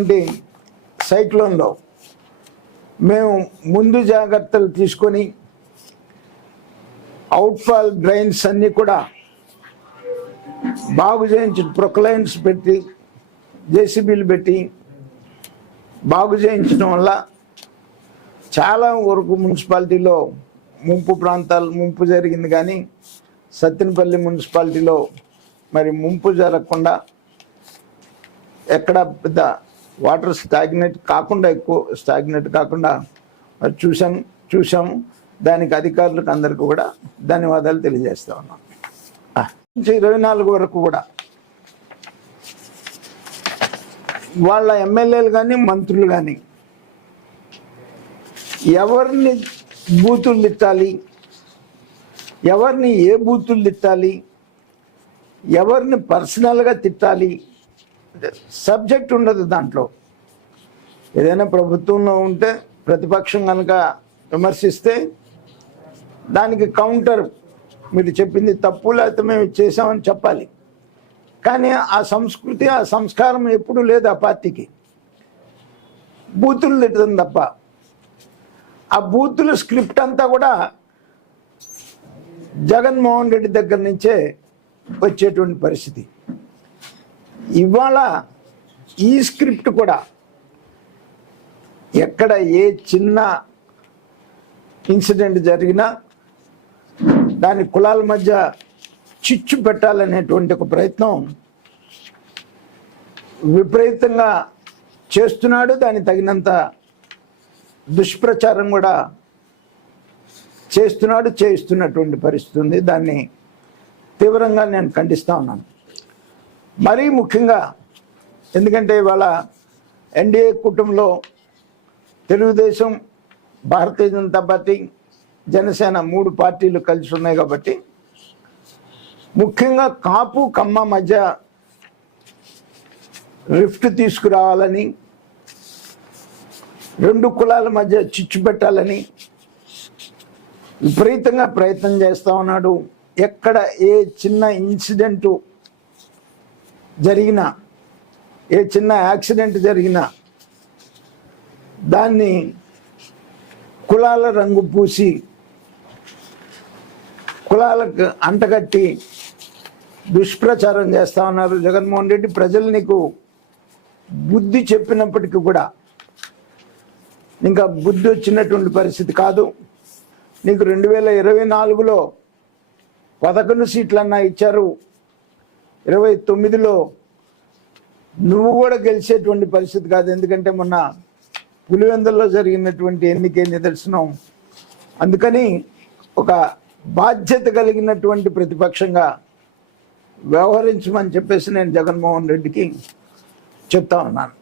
అంటే సైక్లోన్లో మేము ముందు జాగ్రత్తలు తీసుకొని అవుట్ఫాల్ డ్రైన్స్ అన్నీ కూడా బాగు చేయించి ప్రొక్లైన్స్ పెట్టి జేసీబీలు పెట్టి బాగు చేయించడం వల్ల చాలా వరకు మున్సిపాలిటీలో ముంపు ప్రాంతాలు ముంపు జరిగింది కానీ సత్తెనపల్లి మున్సిపాలిటీలో మరి ముంపు జరగకుండా ఎక్కడ పెద్ద వాటర్ స్టాగ్నేట్ కాకుండా ఎక్కువ స్టాగ్నేట్ కాకుండా చూసాం చూసాము దానికి అధికారులకు అందరికీ కూడా ధన్యవాదాలు తెలియజేస్తా ఉన్నాం. ఇరవై నాలుగు వరకు కూడా వాళ్ళ ఎమ్మెల్యేలు కానీ మంత్రులు కానీ ఎవరిని బూతులు తిట్టాలి ఎవరిని ఏ బూతులు తిట్టాలి ఎవరిని పర్సనల్గా తిట్టాలి సబ్జెక్ట్ ఉండదు దాంట్లో. ఏదైనా ప్రభుత్వంలో ఉంటే ప్రతిపక్షం కనుక విమర్శిస్తే దానికి కౌంటర్ మీరు చెప్పింది తప్పు లేకపోతే మేము చేసామని చెప్పాలి. కానీ ఆ సంస్కృతి ఆ సంస్కారం ఎప్పుడూ లేదు ఆ పార్టీకి. బూతులు తిట్టడం తప్ప. ఆ బూతులు స్క్రిప్ట్ అంతా కూడా జగన్మోహన్ రెడ్డి దగ్గర నుంచే వచ్చేటువంటి పరిస్థితి. ఇవాళ ఈ స్క్రిప్ట్ కూడా ఎక్కడ ఏ చిన్న ఇన్సిడెంట్ జరిగినా దాని కులాల మధ్య చిచ్చు పెట్టాలనేటువంటి ఒక ప్రయత్నం విపరీతంగా చేస్తున్నాడు. దానికి తగినంత దుష్ప్రచారం కూడా చేస్తున్నాడు చేయిస్తున్నటువంటి పరిస్థితి ఉంది. దాన్ని తీవ్రంగా నేను ఖండిస్తా ఉన్నాను. మరీ ముఖ్యంగా ఎందుకంటే ఇవాళ ఎన్డీఏ కుటుంబంలో తెలుగుదేశం భారతీయ జనతా పార్టీ జనసేన మూడు పార్టీలు కలిసి ఉన్నాయి కాబట్టి ముఖ్యంగా కాపు కమ్మ మధ్య రిఫ్ట్ తీసుకురావాలని రెండు కులాల మధ్య చిచ్చు పెట్టాలని విపరీతంగా ప్రయత్నం చేస్తూ ఉన్నాడు. ఎక్కడ ఏ చిన్న ఇన్సిడెంటు జరిగినా ఏ చిన్న యాక్సిడెంట్ జరిగినా దాన్ని కులాల రంగు పూసి కులాలకు అంటగట్టి దుష్ప్రచారం చేస్తా ఉన్నారు జగన్మోహన్ రెడ్డి. ప్రజలు నీకు బుద్ధి చెప్పినప్పటికీ కూడా ఇంకా బుద్ధి వచ్చినటువంటి పరిస్థితి కాదు. నీకు రెండు వేల ఇరవై నాలుగులో పదకొండు సీట్లన్నా ఇచ్చారు. ఇరవై తొమ్మిదిలో నువ్వు కూడా గెలిచేటువంటి పరిస్థితి కాదు. ఎందుకంటే మొన్న పులివెందుల్లో జరిగినటువంటి ఎన్నికే నిదర్శనం. అందుకని ఒక బాధ్యత కలిగినటువంటి ప్రతిపక్షంగా వ్యవహరించమని చెప్పేసి నేను జగన్మోహన్ రెడ్డికి చెప్తా ఉన్నాను.